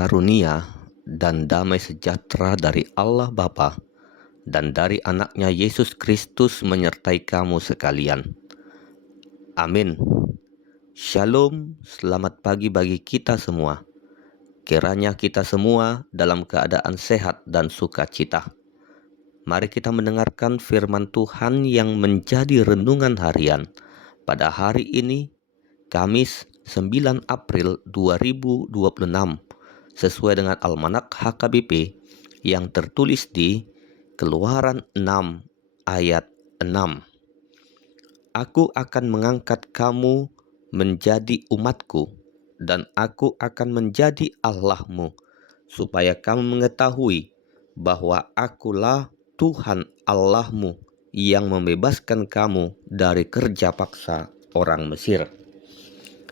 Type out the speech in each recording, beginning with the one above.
karunia dan damai sejahtera dari Allah Bapa dan dari anaknya Yesus Kristus menyertai kamu sekalian. Amin. Shalom, selamat pagi bagi kita semua. Kiranya kita semua dalam keadaan sehat dan sukacita. Mari kita mendengarkan firman Tuhan yang menjadi renungan harian pada hari ini, Kamis 9 April 2026, sesuai dengan Almanak HKBP yang tertulis di Keluaran 6 ayat 6. Aku akan mengangkat kamu menjadi umatku, dan aku akan menjadi Allahmu, supaya kamu mengetahui bahwa akulah Tuhan Allahmu yang membebaskan kamu dari kerja paksa orang Mesir.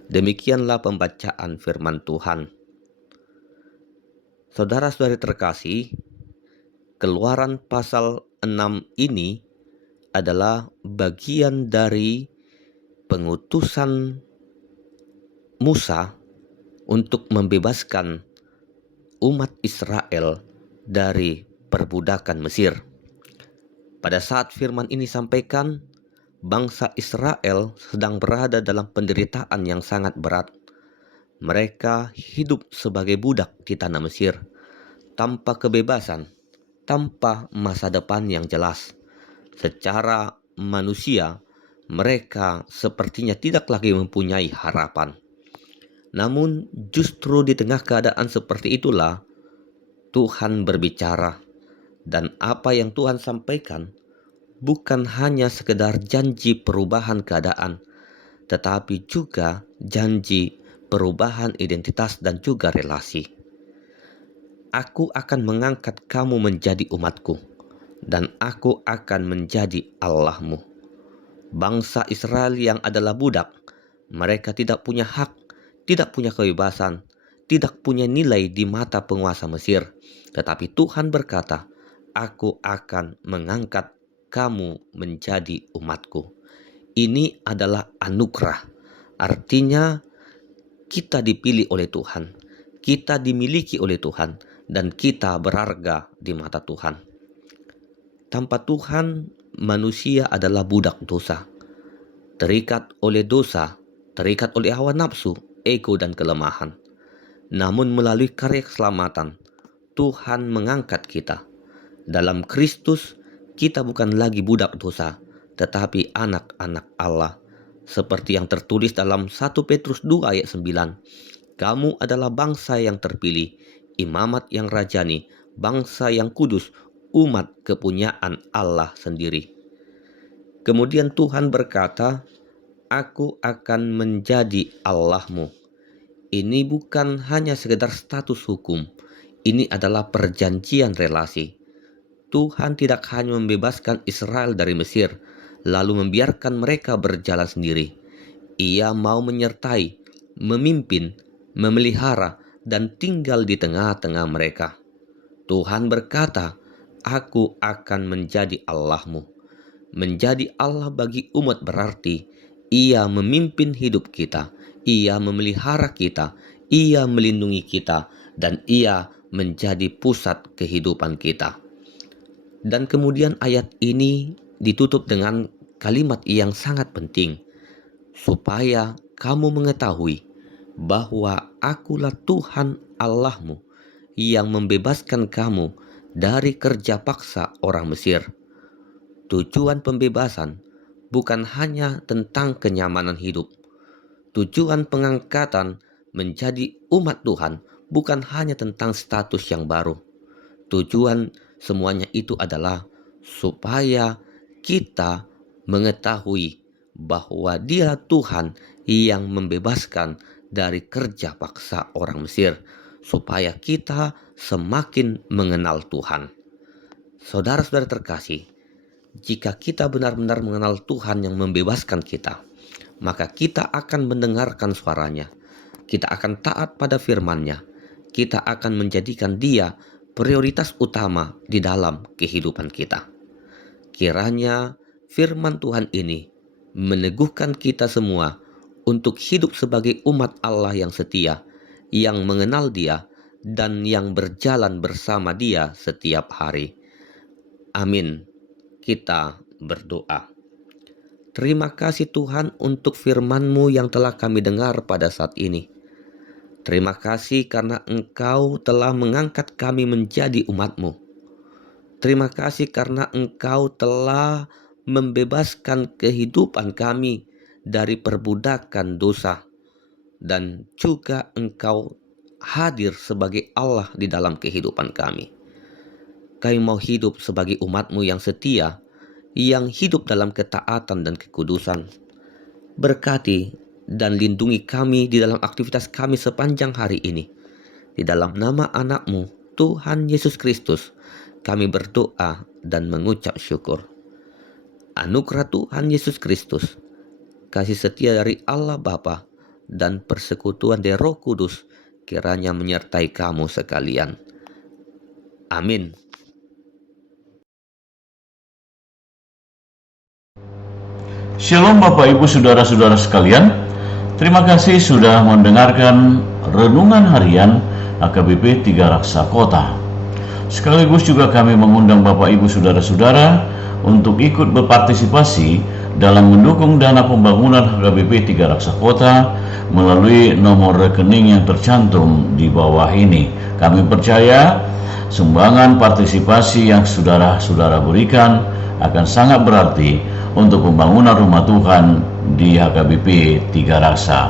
Demikianlah pembacaan firman Tuhan. Saudara-saudari terkasih, Keluaran pasal 6 ini adalah bagian dari pengutusan Musa untuk membebaskan umat Israel dari perbudakan Mesir. Pada saat firman ini disampaikan, bangsa Israel sedang berada dalam penderitaan yang sangat berat. Mereka hidup sebagai budak di tanah Mesir, tanpa kebebasan, tanpa masa depan yang jelas. Secara manusia, mereka sepertinya tidak lagi mempunyai harapan. Namun justru di tengah keadaan seperti itulah Tuhan berbicara. Dan apa yang Tuhan sampaikan bukan hanya sekedar janji perubahan keadaan, tetapi juga janji perubahan identitas dan juga relasi. Aku akan mengangkat kamu menjadi umatku, dan aku akan menjadi Allahmu. Bangsa Israel yang adalah budak, mereka tidak punya hak, tidak punya kebebasan, tidak punya nilai di mata penguasa Mesir. Tetapi Tuhan berkata, aku akan mengangkat kamu menjadi umatku. Ini adalah anugerah. Artinya kita dipilih oleh Tuhan, kita dimiliki oleh Tuhan, dan kita berharga di mata Tuhan. Tanpa Tuhan, manusia adalah budak dosa, terikat oleh dosa, terikat oleh hawa nafsu, ego, dan kelemahan. Namun melalui karya keselamatan, Tuhan mengangkat kita. Dalam Kristus, kita bukan lagi budak dosa, tetapi anak-anak Allah. Seperti yang tertulis dalam 1 Petrus 2 ayat 9. Kamu adalah bangsa yang terpilih, imamat yang rajani, bangsa yang kudus, umat kepunyaan Allah sendiri. Kemudian Tuhan berkata, aku akan menjadi Allahmu. Ini bukan hanya sekedar status hukum, ini adalah perjanjian relasi. Tuhan tidak hanya membebaskan Israel dari Mesir, lalu membiarkan mereka berjalan sendiri. Ia mau menyertai, memimpin, memelihara, dan tinggal di tengah-tengah mereka. Tuhan berkata, aku akan menjadi Allahmu. Menjadi Allah bagi umat berarti Ia memimpin hidup kita, Ia memelihara kita, Ia melindungi kita, dan Ia menjadi pusat kehidupan kita. Dan kemudian ayat ini ditutup dengan kalimat yang sangat penting. Supaya kamu mengetahui bahwa akulah Tuhan Allahmu yang membebaskan kamu dari kerja paksa orang Mesir. Tujuan pembebasan bukan hanya tentang kenyamanan hidup. Tujuan pengangkatan menjadi umat Tuhan bukan hanya tentang status yang baru. Tujuan semuanya itu adalah supaya kita mengetahui bahwa Dia Tuhan yang membebaskan dari kerja paksa orang Mesir, supaya kita semakin mengenal Tuhan. Saudara-saudara terkasih, jika kita benar-benar mengenal Tuhan yang membebaskan kita, maka kita akan mendengarkan suaranya, kita akan taat pada firman-Nya, kita akan menjadikan Dia prioritas utama di dalam kehidupan kita. Kiranya firman Tuhan ini meneguhkan kita semua untuk hidup sebagai umat Allah yang setia, yang mengenal Dia, dan yang berjalan bersama Dia setiap hari. Amin. Kita berdoa. Terima kasih Tuhan untuk firman-Mu yang telah kami dengar pada saat ini. Terima kasih karena Engkau telah mengangkat kami menjadi umat-Mu. Terima kasih karena Engkau telah membebaskan kehidupan kami dari perbudakan dosa. Dan juga Engkau hadir sebagai Allah di dalam kehidupan kami. Kami mau hidup sebagai umat-Mu yang setia, yang hidup dalam ketaatan dan kekudusan. Berkati dan lindungi kami di dalam aktivitas kami sepanjang hari ini. Di dalam nama anak-Mu, Tuhan Yesus Kristus, kami berdoa dan mengucap syukur. Anugerah Tuhan Yesus Kristus, kasih setia dari Allah Bapa, dan persekutuan dari Roh Kudus kiranya menyertai kamu sekalian. Amin. Shalom Bapak Ibu Saudara-saudara sekalian. Terima kasih sudah mendengarkan Renungan Harian HKBP 3 Raksa Kota. Sekaligus juga kami mengundang Bapak Ibu Saudara-saudara untuk ikut berpartisipasi dalam mendukung dana pembangunan HKBP 3 Raksa Kota melalui nomor rekening yang tercantum di bawah ini. Kami percaya sumbangan partisipasi yang saudara-saudara berikan akan sangat berarti untuk pembangunan rumah Tuhan di HKBP 3 Raksa.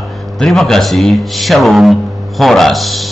Terima kasih. Shalom. Horas.